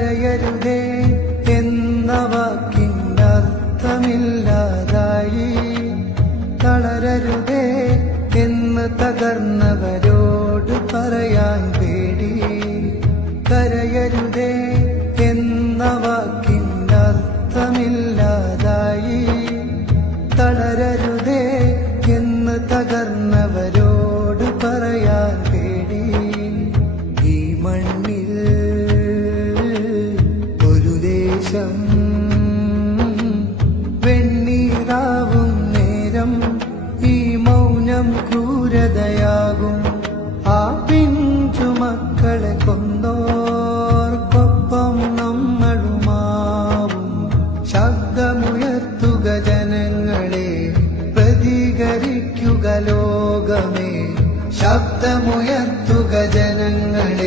കരയരുതേ എന്ന വാക്കിനർത്ഥമില്ലാതായി. തളരരുതേ എന്ന് തകർന്നവരോട് പറയാൻ പേടി. കരയരുതേ എന്ന വാക്കിനർത്ഥമില്ലാതായി. തളരരുതേ എന്ന് തകർന്നവരോട് പറയാൻ പേടി. ഈ മണ്ണിൽ ഒരു ദേശം വെണ്ണീറാവും നേരം ഈ മൗനം ക്രൂരതയാകും. ആ പിഞ്ചുമക്കളെ കൊന്നോർക്കൊപ്പം നമ്മളുമാവും. ശബ്ദമുയർത്തുക ജനങ്ങളെ, പ്രതികരിക്കുക ലോകമേ. ശബ്ദമുയർത്തുക ജനങ്ങളെ,